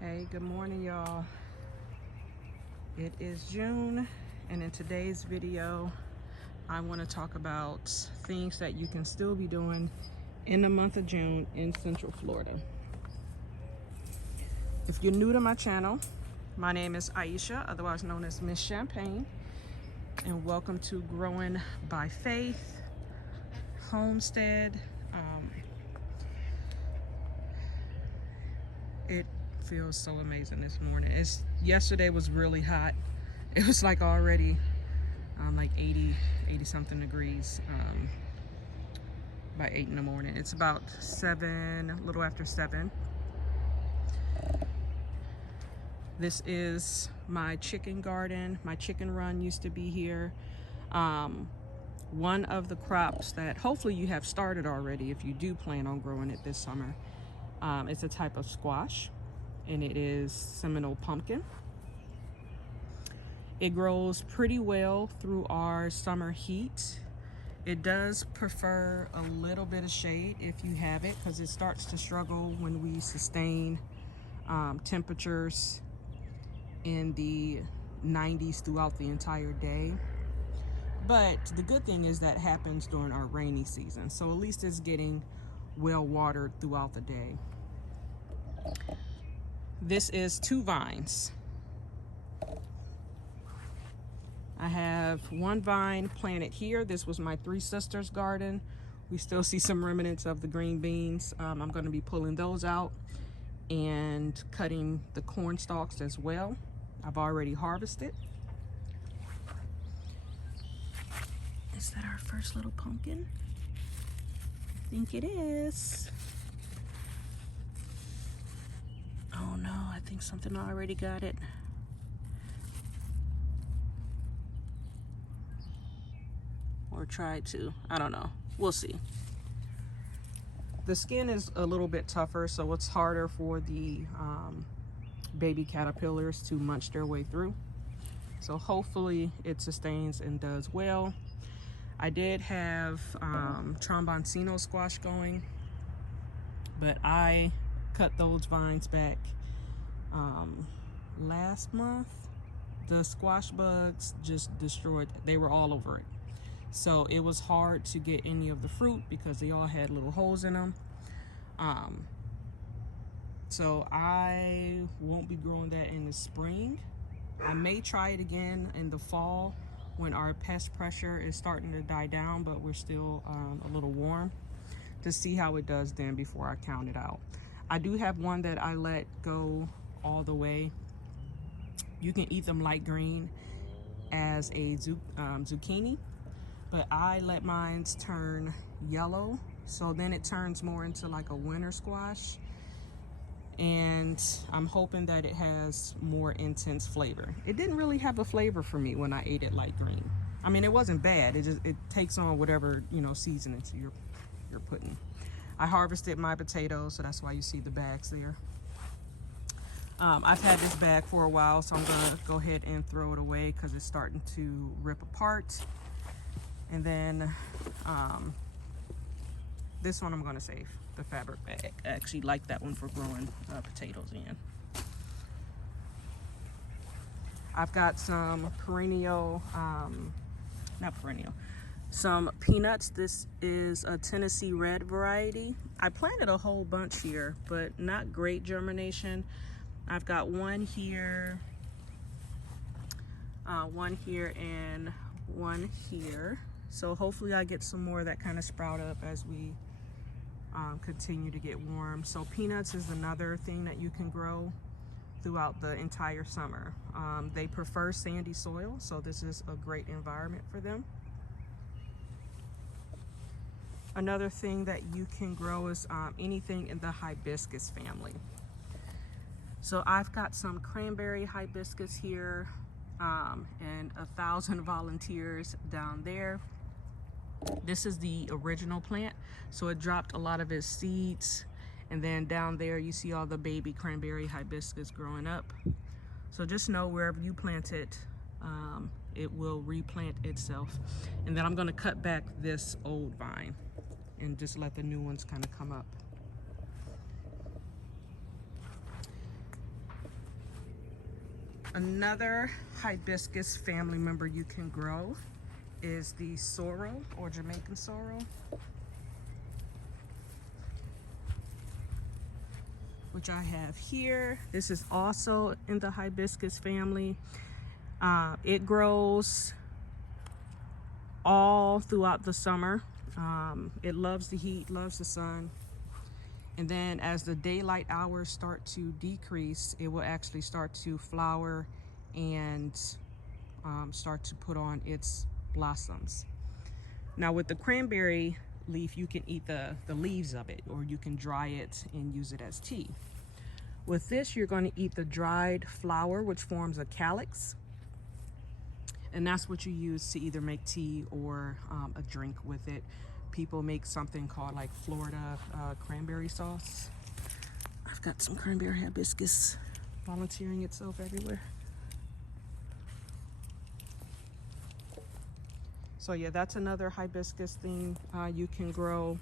Hey, good morning, y'all. It is June, and in today's video, I want to talk about things that you can still be doing in the month of June in Central Florida. If you're new to my channel, my name is Aisha, otherwise known as Miss Champagne, and welcome to Growing by Faith Homestead. It feels so amazing this morning. Yesterday was really hot. It was like already like 80 something degrees by 8 in the morning. It's about 7, a little after 7. This is my chicken garden. My chicken run used to be here. One of the crops that hopefully you have started already if you do plan on growing it this summer. It's a type of squash, and it is Seminole pumpkin. It grows pretty well through our summer heat. It does prefer a little bit of shade if you have it, because it starts to struggle when we sustain temperatures in the 90s throughout the entire day. But the good thing is that happens during our rainy season, so at least it's getting well watered throughout the day. This is 2 vines. I have 1 vine planted here. This was my 3 sisters' garden. We still see some remnants of the green beans. I'm going to be pulling those out and cutting the corn stalks as well. I've already harvested. Is that our first little pumpkin? I think it is. Oh no, I think something already got it. Or tried to. I don't know. We'll see. The skin is a little bit tougher, so it's harder for the baby caterpillars to munch their way through. So hopefully it sustains and does well. I did have tromboncino squash going, but I cut those vines back last month. The squash bugs just destroyed, they were all over it. So it was hard to get any of the fruit because they all had little holes in them. So I won't be growing that in the spring. I may try it again in the fall when our pest pressure is starting to die down, but we're still a little warm, to see how it does then before I count it out. I do have one that I let go all the way. You can eat them light green as a zucchini, but I let mine turn yellow, so then it turns more into like a winter squash, and I'm hoping that it has more intense flavor. It didn't really have a flavor for me when I ate it light green. I mean, it wasn't bad. It takes on whatever, you know, seasonings you're putting. I harvested my potatoes, so that's why you see the bags there. I've had this bag for a while, so I'm gonna go ahead and throw it away because it's starting to rip apart. And then this one I'm gonna save, the fabric bag. I actually like that one for growing potatoes in. I've got some some peanuts. This is a Tennessee Red variety. I planted a whole bunch here, but not great germination. I've got one here, and one here. So hopefully I get some more that kind of sprout up as we continue to get warm. So peanuts is another thing that you can grow throughout the entire summer. They prefer sandy soil, so this is a great environment for them. Another thing that you can grow is anything in the hibiscus family. So I've got some cranberry hibiscus here, and 1,000 volunteers down there. This is the original plant, so it dropped a lot of its seeds, and then down there you see all the baby cranberry hibiscus growing up. So just know wherever you plant it, it will replant itself. And then I'm going to cut back this old vine and just let the new ones kind of come up. Another hibiscus family member you can grow is the sorrel or Jamaican sorrel, which I have here. This is also in the hibiscus family. It grows all throughout the summer. It loves the heat, loves the sun. And then as the daylight hours start to decrease, it will actually start to flower and start to put on its blossoms. Now with the cranberry leaf, you can eat the leaves of it, or you can dry it and use it as tea. With this, you're going to eat the dried flower, which forms a calyx. And that's what you use to either make tea or a drink with it. People make something called like Florida cranberry sauce. I've got some cranberry hibiscus volunteering itself everywhere. So yeah, that's another hibiscus thing you can grow.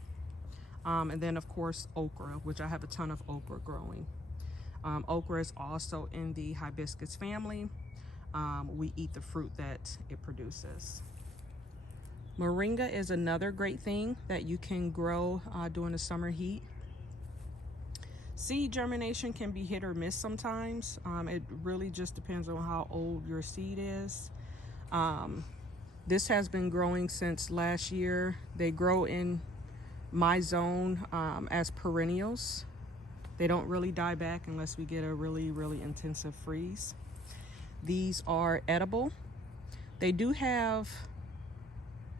And then of course okra, which I have a ton of okra growing. Okra is also in the hibiscus family. We eat the fruit that it produces. Moringa is another great thing that you can grow during the summer heat. Seed germination can be hit or miss sometimes. It really just depends on how old your seed is. This has been growing since last year. They grow in my zone as perennials. They don't really die back unless we get a really, really intensive freeze. These are edible. They do have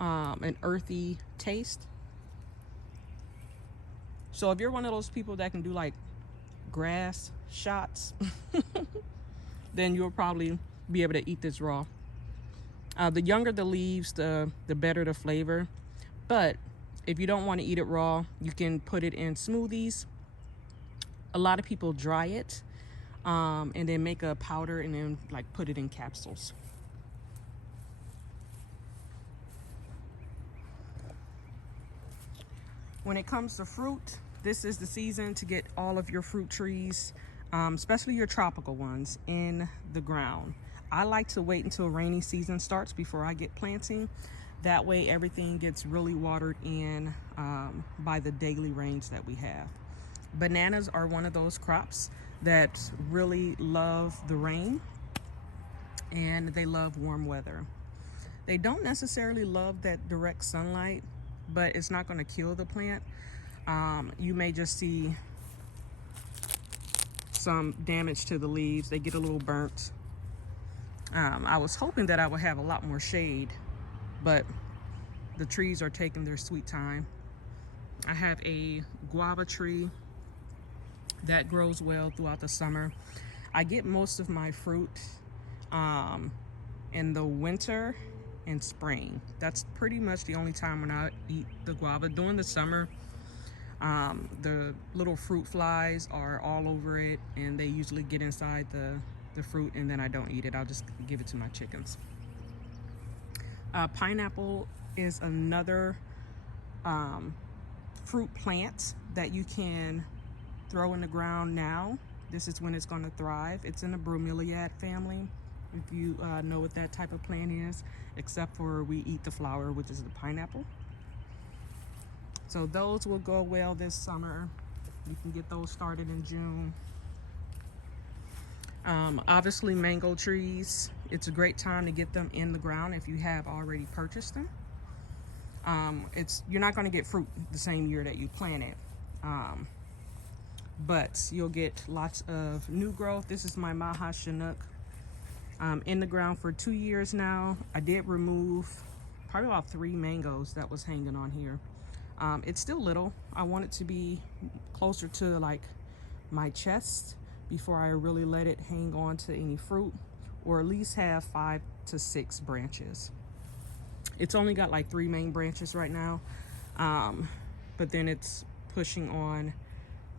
an earthy taste. So if you're one of those people that can do like grass shots, then you'll probably be able to eat this raw. The younger the leaves, the better the flavor. But if you don't want to eat it raw, you can put it in smoothies. A lot of people dry it and then make a powder and then like put it in capsules. When it comes to fruit, this is the season to get all of your fruit trees, especially your tropical ones, in the ground. I like to wait until rainy season starts before I get planting. That way everything gets really watered in by the daily rains that we have. Bananas are one of those crops that really love the rain and they love warm weather. They don't necessarily love that direct sunlight, but it's not going to kill the plant. You may just see some damage to the leaves. They get a little burnt. I was hoping that I would have a lot more shade, but the trees are taking their sweet time. I have a guava tree that grows well throughout the summer. I get most of my fruit in the winter and spring. That's pretty much the only time when I eat the guava. During the summer, the little fruit flies are all over it and they usually get inside the fruit, and then I don't eat it. I'll just give it to my chickens. Pineapple is another fruit plant that you can throw in the ground now. This is when it's going to thrive. It's in the bromeliad family, if you know what that type of plant is, except for we eat the flower, which is the pineapple. So those will go well this summer. You can get those started in June. Obviously mango trees, it's a great time to get them in the ground if you have already purchased them. You're not going to get fruit the same year that you plant it, but you'll get lots of new growth. This is my Maha Chinook, in the ground for 2 years now. I did remove probably about 3 mangoes that was hanging on here. It's still little. I want it to be closer to like my chest before I really let it hang on to any fruit, or at least have 5 to 6 branches. It's only got like 3 main branches right now, but then it's pushing on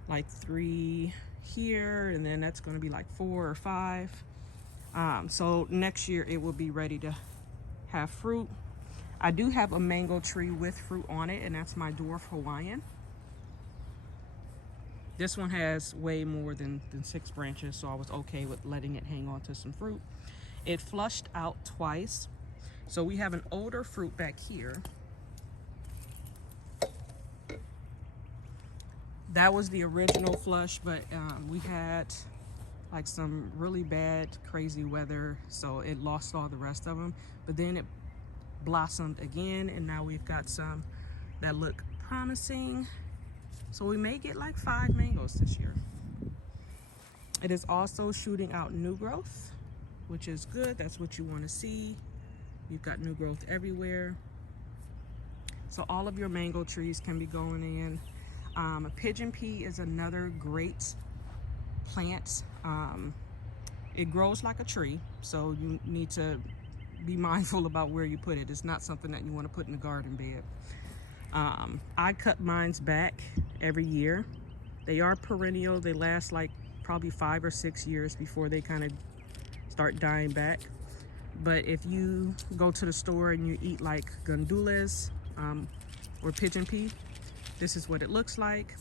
like 3 here, and then that's going to be like 4 or 5. So next year it will be ready to have fruit. I do have a mango tree with fruit on it, and that's my dwarf Hawaiian. This one has way more than 6 branches, so I was okay with letting it hang on to some fruit. It flushed out twice. So we have an older fruit back here. That was the original flush, but we had like some really bad, crazy weather, so it lost all the rest of them. But then it blossomed again, and now we've got some that look promising. So we may get like 5 mangoes this year. It is also shooting out new growth, which is good. That's what you want to see. You've got new growth everywhere. So all of your mango trees can be going in. A pigeon pea is another great plant. It grows like a tree, so you need to be mindful about where you put it. It's not something that you want to put in the garden bed. I cut mines back every year. They are perennial. They last like probably 5 or 6 years before they kind of start dying back. But if you go to the store and you eat like gandules or pigeon pea, this is what it looks like.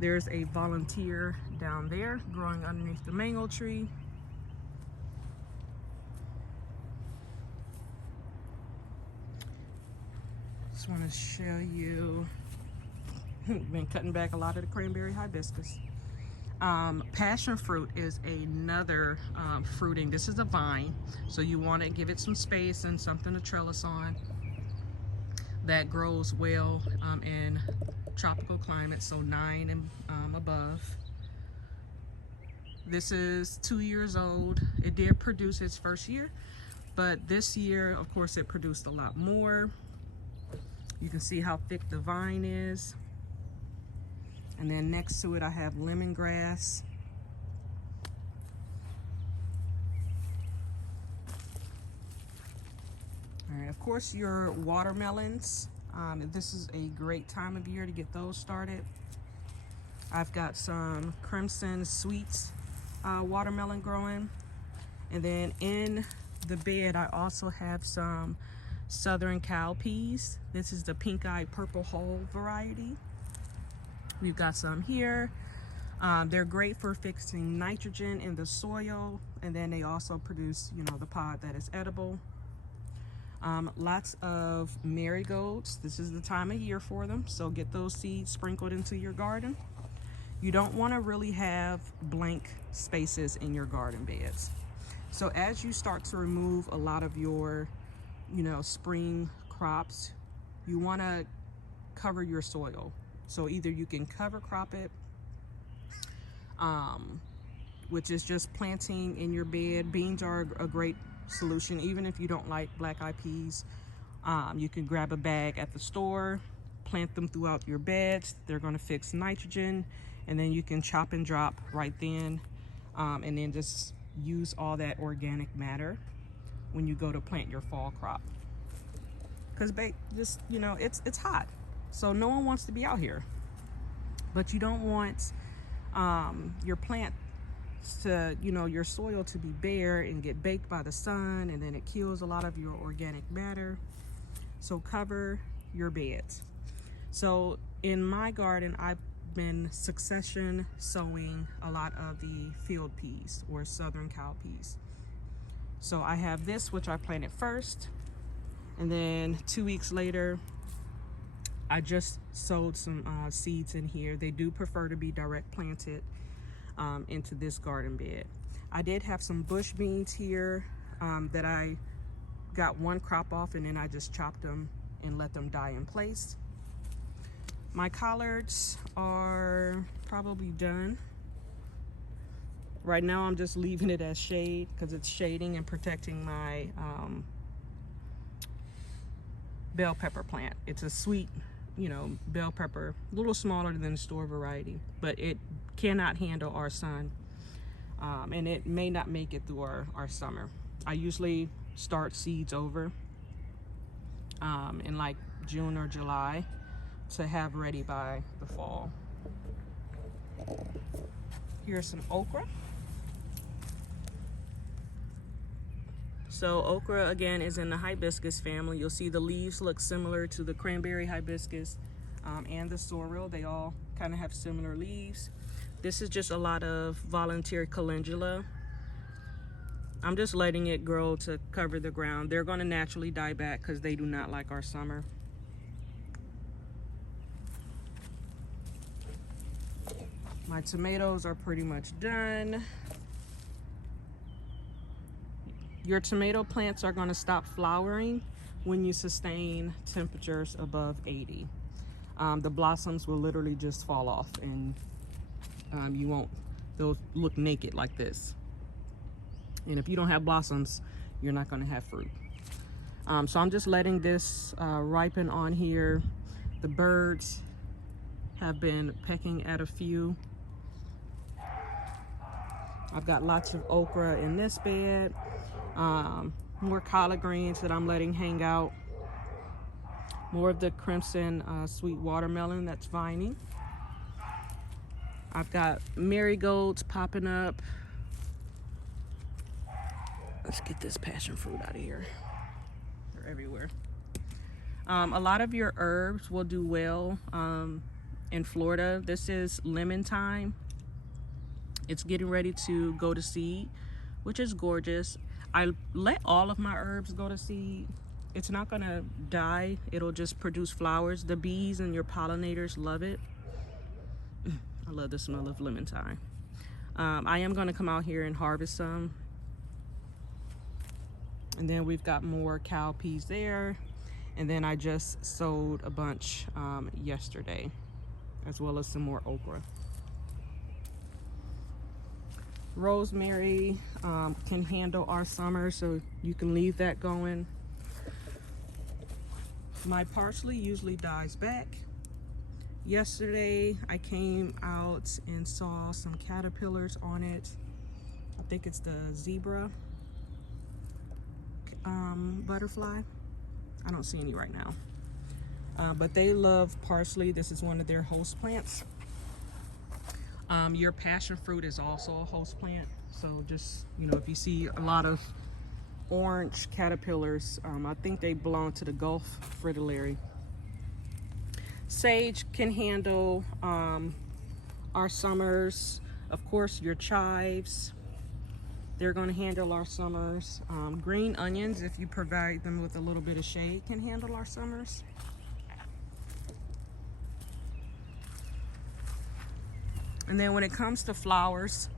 There's a volunteer down there growing underneath the mango tree. Just want to show you, been cutting back a lot of the cranberry hibiscus. Passion fruit is another fruiting. This is a vine, so you want to give it some space and something to trellis on. That grows well in tropical climates, so 9 and above. This is 2 years old. It did produce its first year, but this year, of course, it produced a lot more. You can see how thick the vine is. And then next to it, I have lemongrass. All right, of course, your watermelons. This is a great time of year to get those started. I've got some crimson sweets watermelon growing. And then in the bed, I also have some southern cow peas. This is the pink-eyed purple hull variety. We've got some here. They're great for fixing nitrogen in the soil, and then they also produce, you know, the pod that is edible. Lots of marigolds. This is the time of year for them, so get those seeds sprinkled into your garden. You don't want to really have blank spaces in your garden beds. So as you start to remove a lot of your, you know, spring crops, you want to cover your soil. So either you can cover crop it, which is just planting in your bed. Beans are a great solution, even if you don't like black-eyed peas. You can grab a bag at the store, plant them throughout your beds. They're going to fix nitrogen, and then you can chop and drop right then, and then just use all that organic matter when you go to plant your fall crop. Because just, you know, it's hot. So no one wants to be out here, but you don't want your plant to, you know, your soil to be bare and get baked by the sun, and then it kills a lot of your organic matter. So cover your beds. So in my garden, I've been succession sowing a lot of the field peas or southern cow peas. So I have this, which I planted first, and then 2 weeks later, I just sowed some seeds in here. They do prefer to be direct planted into this garden bed. I did have some bush beans here that I got one crop off, and then I just chopped them and let them die in place. My collards are probably done. Right now I'm just leaving it as shade because it's shading and protecting my bell pepper plant. It's a sweet, you know, bell pepper, a little smaller than the store variety, but it cannot handle our sun, and it may not make it through our summer. I usually start seeds over in like June or July to have ready by the fall. Here's some okra. So okra again is in the hibiscus family. You'll see the leaves look similar to the cranberry hibiscus and the sorrel. They all kind of have similar leaves. This is just a lot of volunteer calendula. I'm just letting it grow to cover the ground. They're going to naturally die back because they do not like our summer. My tomatoes are pretty much done. Your tomato plants are going to stop flowering when you sustain temperatures above 80. The blossoms will literally just fall off, and they'll look naked like this. And if you don't have blossoms, you're not going to have fruit. So I'm just letting this ripen on here. The birds have been pecking at a few. I've got lots of okra in this bed. More collard greens that I'm letting hang out. More of the crimson sweet watermelon that's vining. I've got marigolds popping up. Let's get this passion fruit out of here. They're everywhere. A lot of your herbs will do well in Florida. This is lemon thyme. It's getting ready to go to seed, which is gorgeous. I let all of my herbs go to seed. It's not gonna die. It'll just produce flowers. The bees and your pollinators love it. I love the smell of lemon thyme. I am gonna come out here and harvest some. And then we've got more cowpeas there. And then I just sowed a bunch yesterday, as well as some more okra. Rosemary can handle our summer, so you can leave that going. My parsley usually dies back. Yesterday I came out and saw some caterpillars on it. I think it's the zebra butterfly. I don't see any right now, but they love parsley. This is one of their host plants. Your passion fruit is also a host plant, so just, if you see a lot of orange caterpillars, I think they belong to the Gulf fritillary. Sage can handle our summers. Of course, your chives, they're going to handle our summers. Green onions, if you provide them with a little bit of shade, can handle our summers. And then when it comes to flowers,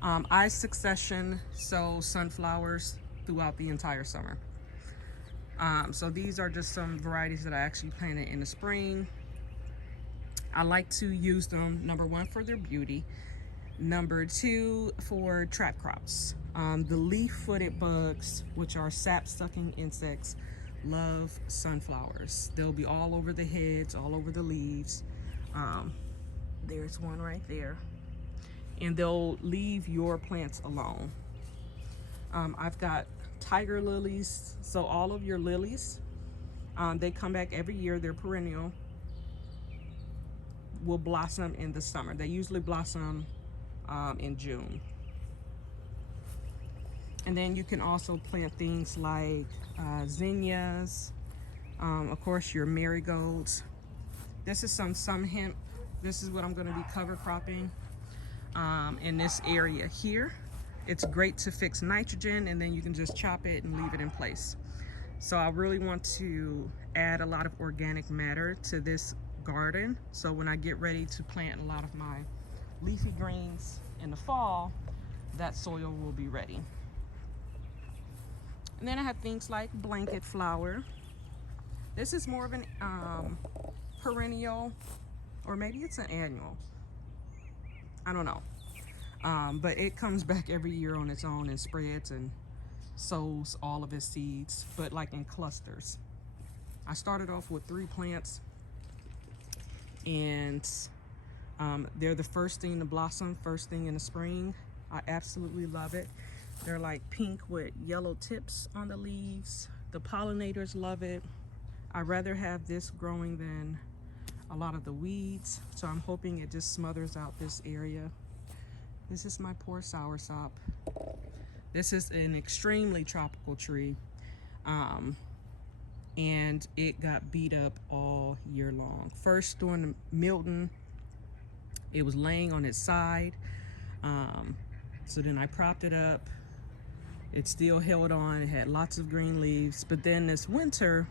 I succession sow sunflowers throughout the entire summer. So these are just some varieties that I actually planted in the spring. I like to use them, number one, for their beauty. Number two, for trap crops. The leaf-footed bugs, which are sap-sucking insects, love sunflowers. They'll be all over the heads, all over the leaves. There's one right there. And they'll leave your plants alone. I've got tiger lilies. So all of your lilies, they come back every year. They're perennial. Will blossom in the summer. They usually blossom in June. And then you can also plant things like zinnias, of course your marigolds. This is some hemp. This is what I'm going to be cover cropping in this area here. It's great to fix nitrogen, and then you can just chop it and leave it in place. So I really want to add a lot of organic matter to this garden, so when I get ready to plant a lot of my leafy greens in the fall, that soil will be ready. And then I have things like blanket flower. This is more of an perennial, or maybe it's an annual. I don't know. But it comes back every year on its own and spreads and sows all of its seeds, but like in clusters. I started off with 3 plants, and they're the first thing to blossom, first thing in the spring. I absolutely love it. They're like pink with yellow tips on the leaves. The pollinators love it. I'd rather have this growing than a lot of the weeds, so I'm hoping it just smothers out this area. This is my poor soursop. This is an extremely tropical tree, and it got beat up all year long. First during the Milton, it was laying on its side. So then I propped it up. It still held on. It had lots of green leaves. But then this winter,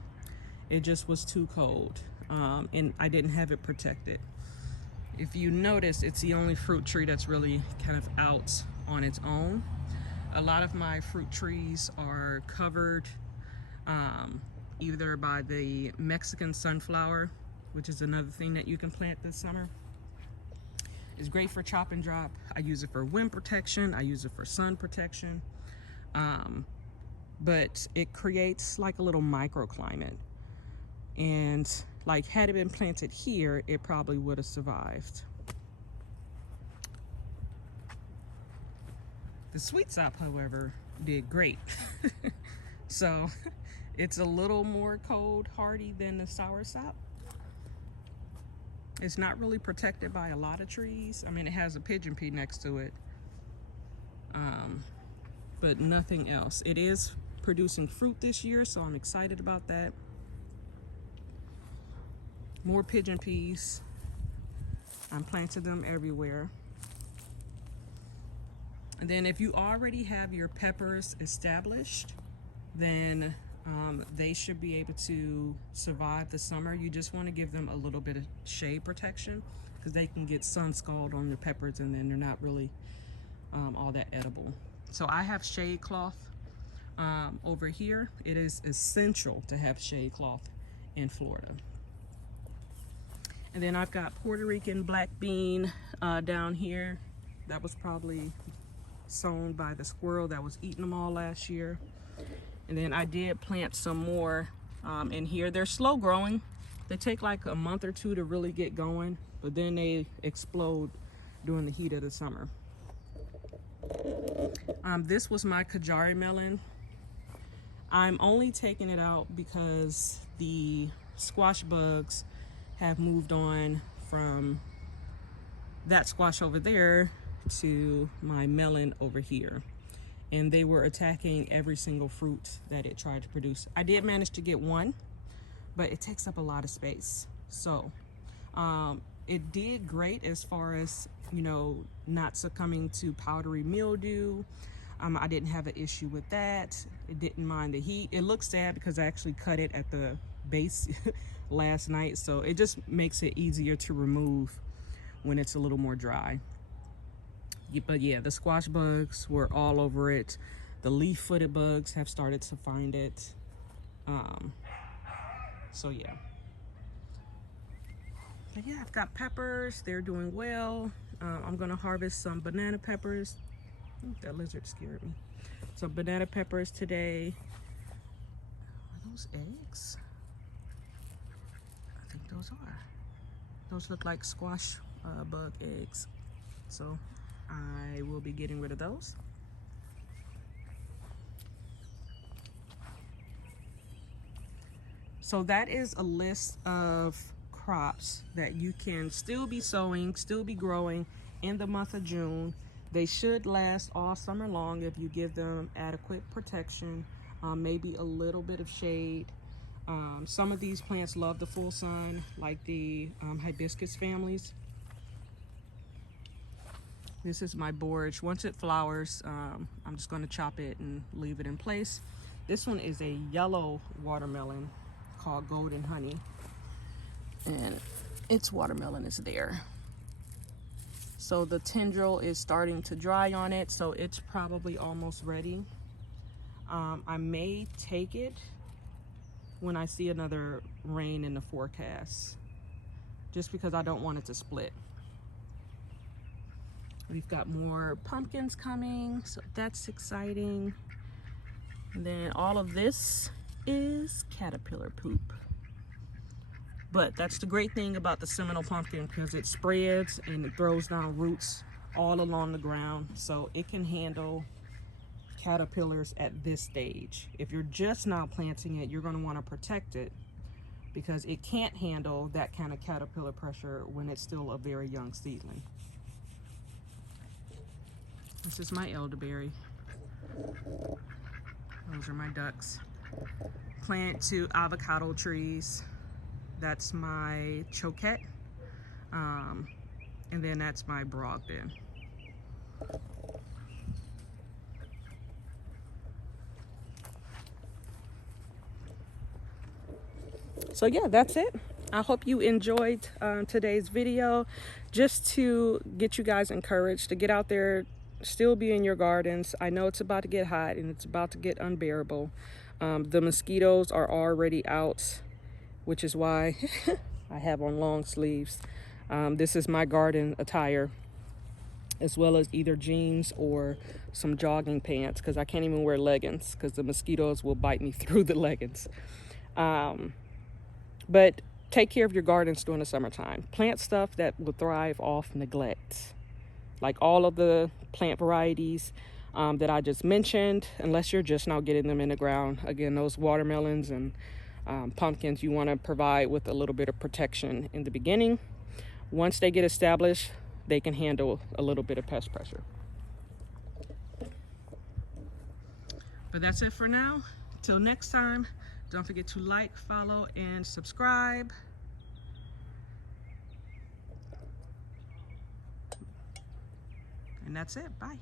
it just was too cold, and I didn't have it protected. If you notice, it's the only fruit tree that's really kind of out on its own. A lot of my fruit trees are covered either by the Mexican sunflower, which is another thing that you can plant this summer. It's great for chop and drop. I use it for wind protection. I use it for sun protection. But it creates like a little microclimate. And like, had it been planted here, it probably would have survived. The sweet sop, however, did great. So it's a little more cold hardy than the sour sop. It's not really protected by a lot of trees. I mean, it has a pigeon pea next to it, but nothing else. It is producing fruit this year, so I'm excited about that. More pigeon peas. I'm planting them everywhere. And then if you already have your peppers established, then they should be able to survive the summer. You just want to give them a little bit of shade protection, because they can get sun scald on your peppers and then they're not really all that edible. So I have shade cloth over here. It is essential to have shade cloth in Florida. And then I've got Puerto Rican black bean down here. That was probably sown by the squirrel that was eating them all last year. And then I did plant some more in here. They're slow growing. They take like a month or two to really get going, but then they explode during the heat of the summer. This was my Kajari melon. I'm only taking it out because the squash bugs have moved on from that squash over there to my melon over here. And they were attacking every single fruit that it tried to produce. I did manage to get one, but it takes up a lot of space. So it did great as far as, you know, not succumbing to powdery mildew. I didn't have an issue with that. It didn't mind the heat. It looks sad because I actually cut it at the base last night, so it just makes it easier to remove when it's a little more dry. But yeah, the squash bugs were all over it. The leaf-footed bugs have started to find it. So yeah. But yeah, I've got peppers. They're doing well. I'm gonna harvest some banana peppers. Ooh, that lizard scared me. So banana peppers today. Are those eggs? I think those are. Those look like squash bug eggs. So I will be getting rid of those. So that is a list of crops that you can still be sowing, still be growing in the month of June. They should last all summer long if you give them adequate protection, maybe a little bit of shade. Some of these plants love the full sun, like the hibiscus families. This is my borage. Once it flowers, I'm just going to chop it and leave it in place. This one is a yellow watermelon called Golden Honey, and its watermelon is there. So the tendril is starting to dry on it, so it's probably almost ready. I may take it when I see another rain in the forecast, just because I don't want it to split. We've got more pumpkins coming, so that's exciting. And then all of this is caterpillar poop. But that's the great thing about the Seminole pumpkin, because it spreads and it throws down roots all along the ground, so it can handle caterpillars at this stage. If you're just now planting it, you're going to want to protect it, because it can't handle that kind of caterpillar pressure when it's still a very young seedling. This is my elderberry. Those are my ducks. Plant 2 avocado trees. That's my choquette. And then that's my Brogden. So yeah, that's it. I hope you enjoyed today's video, just to get you guys encouraged to get out there, still be in your gardens. I know it's about to get hot and it's about to get unbearable. The mosquitoes are already out, which is why I have on long sleeves. This is my garden attire, as well as either jeans or some jogging pants, because I can't even wear leggings because the mosquitoes will bite me through the leggings. But take care of your gardens during the summertime. Plant stuff that will thrive off neglect. Like all of the plant varieties that I just mentioned, unless you're just now getting them in the ground. Again, those watermelons and pumpkins, you want to provide with a little bit of protection in the beginning. Once they get established, they can handle a little bit of pest pressure. But that's it for now. Till next time, don't forget to like, follow, and subscribe. And that's it. Bye.